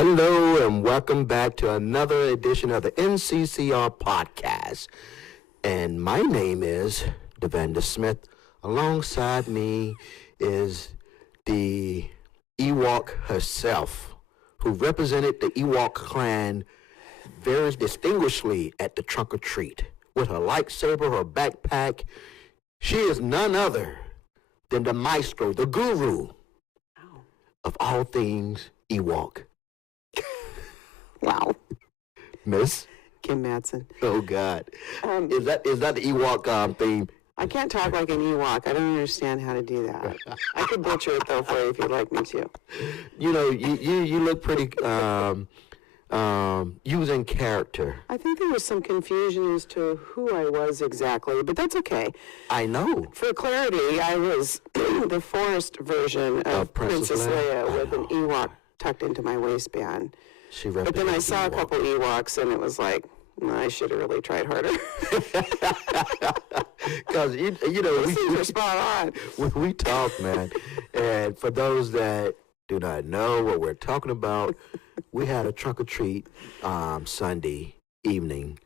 Hello and welcome back to another edition of the NCCR podcast. And my name is DeVandis Smith. Alongside me is the Ewok herself, who represented the Ewok clan very distinguishedly at the trunk or treat. With her lightsaber, her backpack, she is none other than the maestro, the guru of all things Ewok. Wow. Miss? Kim Matzen. Oh, God. Is that the Ewok theme? I can't talk like an Ewok. I don't understand how to do that. I could butcher it, though, for you if you'd like me to. You know, you look pretty using character. I think there was some confusion as to who I was exactly, but that's okay. I know. For clarity, I was the forest version of Princess Leia with an Ewok tucked into my waistband. But then I saw a couple Ewoks, and it was like, I should have really tried harder. Because, you know, we spot on. We talk, man. And for those that do not know what we're talking about, we had a trunk or treat Sunday evening.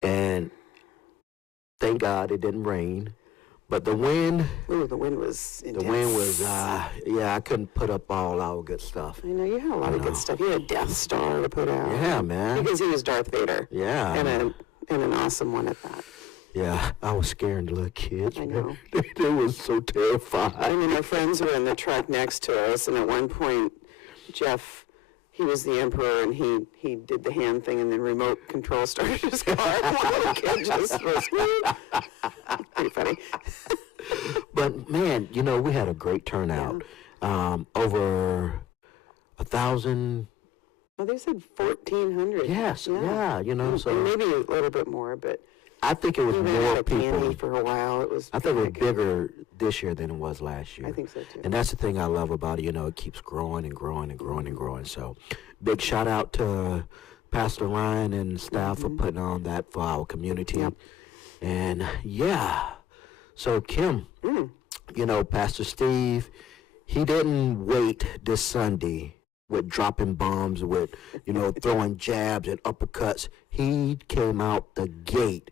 And thank God it didn't rain. But the wind... Ooh, the wind was intense. The wind was, I couldn't put up all our good stuff. I know, you had a lot of good stuff. You had a Death Star to put out. Yeah, man. Because he was Darth Vader. Yeah. And an awesome one at that. Yeah, I was scaring the little kids. I know. They were so terrified. I mean, my friends were in the truck next to us, and at one point, Jeff... He was the emperor, and he did the hand thing, and then remote control started his car. One little kid just was pretty funny. But man, you know, we had a great turnout. Yeah. Over 1,000. Well, they said 1,400. Yes, yeah, you know, so maybe a little bit more, but I think it was more people. Candy for a while. It was. I think it was bigger this year than it was last year. I think so too. And that's the thing I love about it. You know, it keeps growing and growing and growing and growing. So, big shout out to Pastor Ryan and staff for putting on that for our community. Yep. And yeah, so Kim, you know, Pastor Steve, he didn't wait this Sunday with dropping bombs, with, you know, throwing jabs and uppercuts. He came out the gate.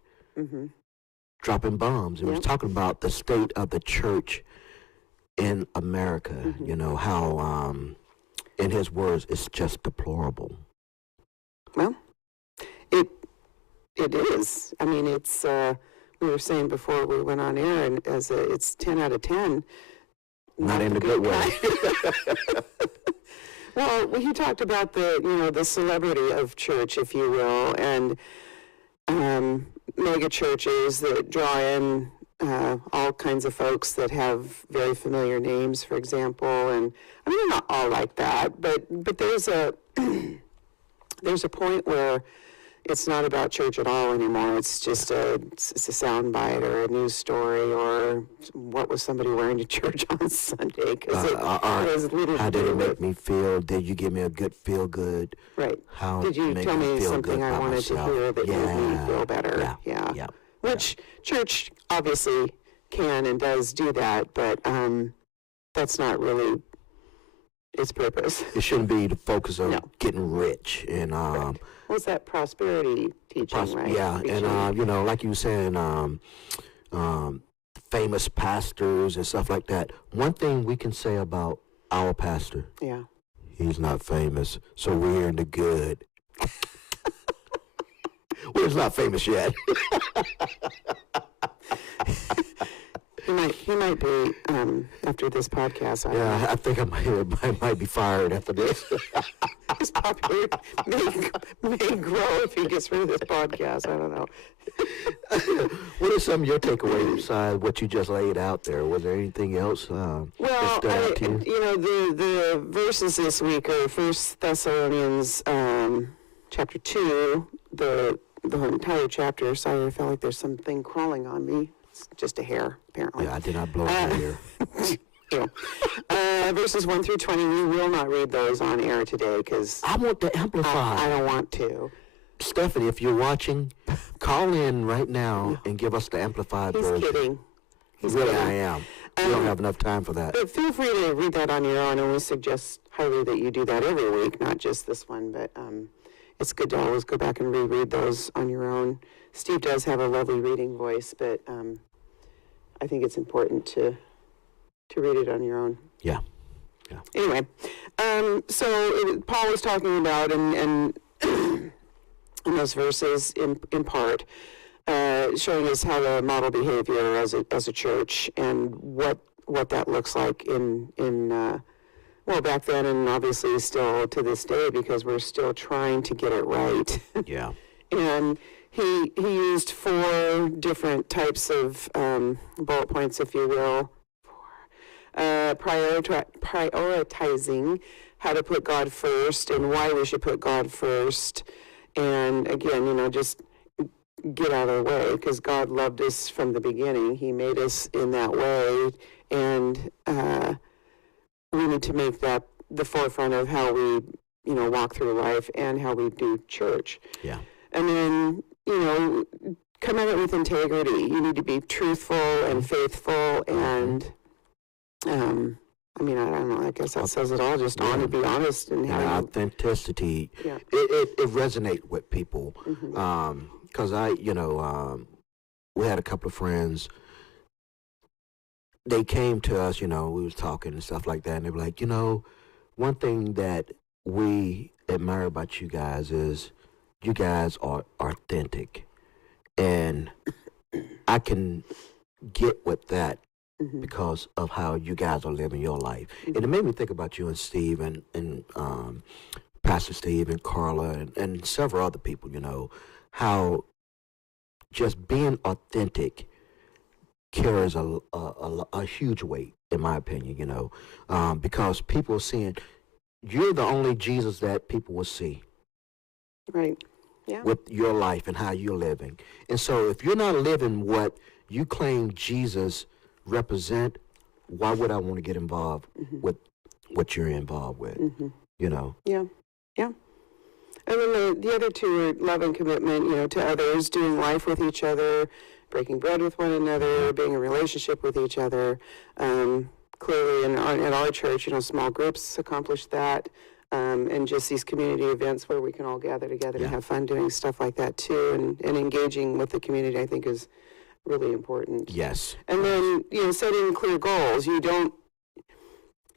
Dropping bombs. It was talking about the state of the church in America. You know, how, in his words, it's just deplorable. Well, it is. I mean, it's, we were saying before we went on air, and it's 10 out of 10. Not in a good way. Well, he talked about the celebrity of church, if you will, and mega churches that draw in all kinds of folks that have very familiar names, for example. And I mean, they're not all like that, but there's a there's a point where it's not about church at all anymore. It's just it's a soundbite or a news story or what was somebody wearing to church on Sunday? Because it has little how to did do it make with me feel? Did you give me a good feel good? Right. How did you tell me something I wanted to hear that made me feel better? Yeah. Which church obviously can and does do that, but that's not really its purpose. It shouldn't be the focus of getting rich and Right. What's that prosperity teaching, right? Yeah, and you know, like you were saying, famous pastors and stuff like that. One thing we can say about our pastor, he's not famous, so we're in the good. Well, he's not famous yet. He might be after this podcast. I think I might be fired after this. His popularity may grow if he gets rid of this podcast. I don't know. What are some of your takeaways besides what you just laid out there? Was there anything else that stood out to you? You know, the verses this week are 1 Thessalonians chapter 2, the entire chapter. Sorry, I felt like there's something crawling on me. It's just a hair, apparently. Yeah, I did not blow my hair. Verses 1 through 20, we will not read those on air today because I want to amplify. I don't want to. Stephanie, if you're watching, call in right now and give us the amplified version. He's kidding. Really, I am. We don't have enough time for that. But feel free to read that on your own, and we suggest highly that you do that every week, not just this one, but it's good to always go back and reread those on your own. Steve does have a lovely reading voice, but I think it's important to read it on your own. Yeah. Yeah. Anyway, so Paul was talking about, and in those verses, in part, showing us how to model behavior as a church, and what that looks like in well, back then, and obviously still to this day, because we're still trying to get it right. Yeah. And he used 4 different types of bullet points, if you will. Prioritizing how to put God first and why we should put God first. And again, just get out of the way, because God loved us from the beginning. He made us in that way, and we need to make that the forefront of how we, walk through life and how we do church. Yeah. And then, come at it with integrity. You need to be truthful and faithful, and I don't know, I guess that says it all. Just on to be honest and how authenticity. Yeah. It resonates with people. Mm-hmm. Because we had a couple of friends. They came to us, we was talking and stuff like that, and they were like, one thing that we admire about you guys is you guys are authentic, and I can get with that. Mm-hmm. Because of how you guys are living your life. Mm-hmm. And it made me think about you and Steve and Pastor Steve and Carla and several other people, how just being authentic carries a huge weight, in my opinion, because people are seeing you're the only Jesus that people will see. Right. Yeah. With your life and how you're living. And so if you're not living what you claim Jesus represent, why would I want to get involved mm-hmm. with what you're involved with? Mm-hmm. Yeah. And then the other 2 are love and commitment, to others, doing life with each other, breaking bread with one another, being in a relationship with each other. Clearly in our church, small groups accomplish that, and just these community events where we can all gather together and have fun doing stuff like that too, and engaging with the community, I think, is really important. Yes. And then, setting clear goals. You don't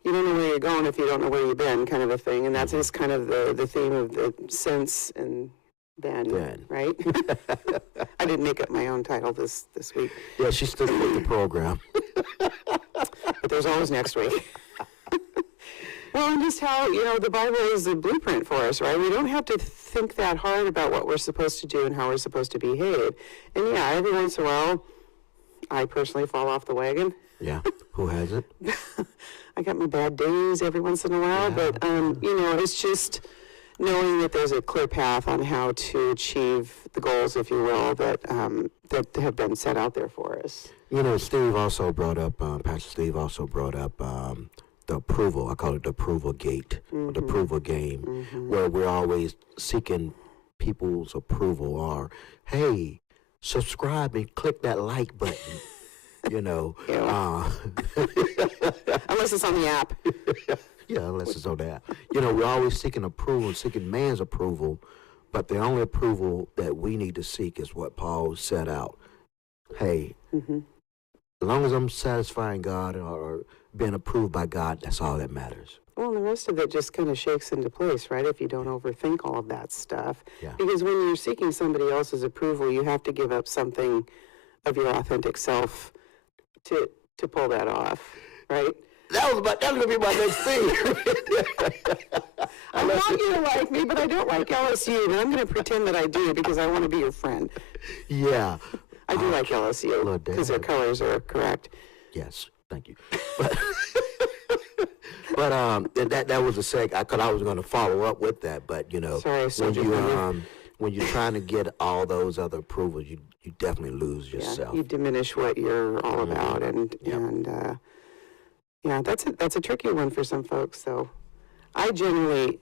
know where you're going if you don't know where you've been, kind of a thing. And that's just kind of the theme of the since and then. Right? I didn't make up my own title this week. Yeah, she stood with the program. But there's always next week. Well, and just how, the Bible is a blueprint for us, right? We don't have to think that hard about what we're supposed to do and how we're supposed to behave. And yeah, every once in a while, I personally fall off the wagon. Yeah, who hasn't? I got my bad days every once in a while, but, it's just knowing that there's a clear path on how to achieve the goals, if you will, that have been set out there for us. Steve also brought up, Pastor Steve also brought up, the approval, I call it the approval gate, mm-hmm. the approval game, mm-hmm. where we're always seeking people's approval, or, hey, subscribe and click that like button, Unless it's on the app. Yeah, unless it's on the app. We're always seeking approval, seeking man's approval, but the only approval that we need to seek is what Paul set out. Hey, mm-hmm. as long as I'm satisfying God or being approved by God, that's all that matters. Well, the rest of it just kind of shakes into place, right, if you don't overthink all of that stuff. Yeah. Because when you're seeking somebody else's approval, you have to give up something of your authentic self to pull that off, right? That was going to be my next thing. I want you to like me, but I don't like LSU, and I'm going to pretend that I do because I want to be your friend. Yeah. I do like LSU because their colors are correct. Yes, thank you. But that was a seg. Because I was going to follow up with that, but Sorry, when you're trying to get all those other approvals, you definitely lose yourself. You diminish what you're all about, and that's a tricky one for some folks. So I generally,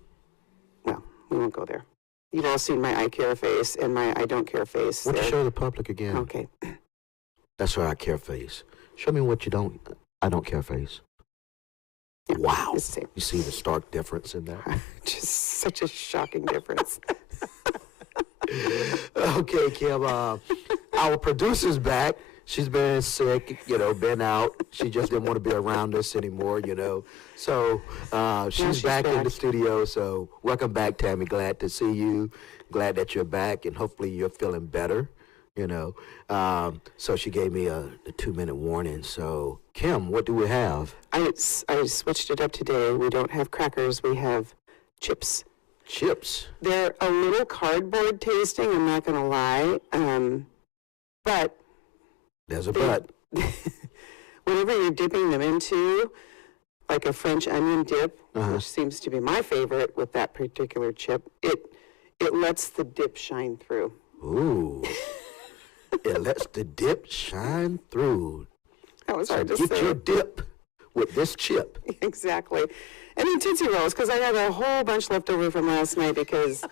we won't go there. You've all seen my I care face and my I don't care face. Why don't you show the public again? Okay. That's her I care face. Show me what I don't care face. Yeah, Wow. it's the same. You see the stark difference in that? Just such a shocking difference. Okay, Kim, our producer's back. She's been sick, been out. She just didn't want to be around us anymore, So she's back in the studio. So welcome back, Tammy. Glad to see you. Glad that you're back, and hopefully you're feeling better, So she gave me a 2-minute warning. So, Kim, what do we have? I switched it up today. We don't have crackers. We have chips. Chips. They're a little cardboard tasting, I'm not going to lie. But there's a but. Whatever you're dipping them into, like a French onion dip, which seems to be my favorite with that particular chip, it lets the dip shine through. Ooh. It lets the dip shine through. That was hard to say. Get your dip with this chip. Exactly. And then Tootsie Rolls, because I had a whole bunch left over from last night because,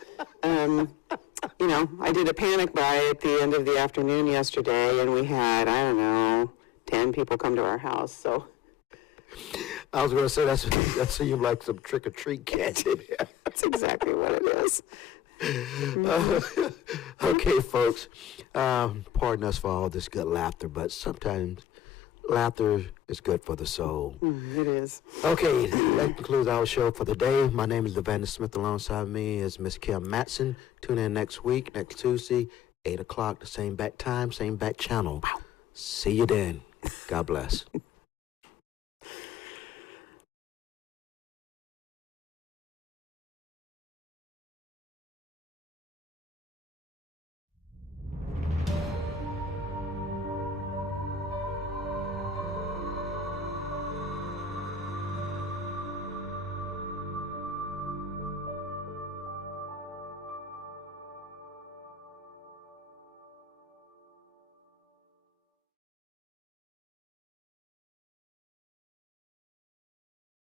I did a panic buy at the end of the afternoon yesterday, and we had, 10 people come to our house, so. I was going to say, that seemed like some trick-or-treat candy. That's exactly what it is. Okay, folks, pardon us for all this good laughter, but sometimes laughter is good for the soul. It is. Okay, that concludes our show for the day. My name is DeVandis Smith. Alongside me is Miss Kim Matzen. Tune in next week, next Tuesday, 8 o'clock, the same back time, same back channel. Wow. See you then. God bless.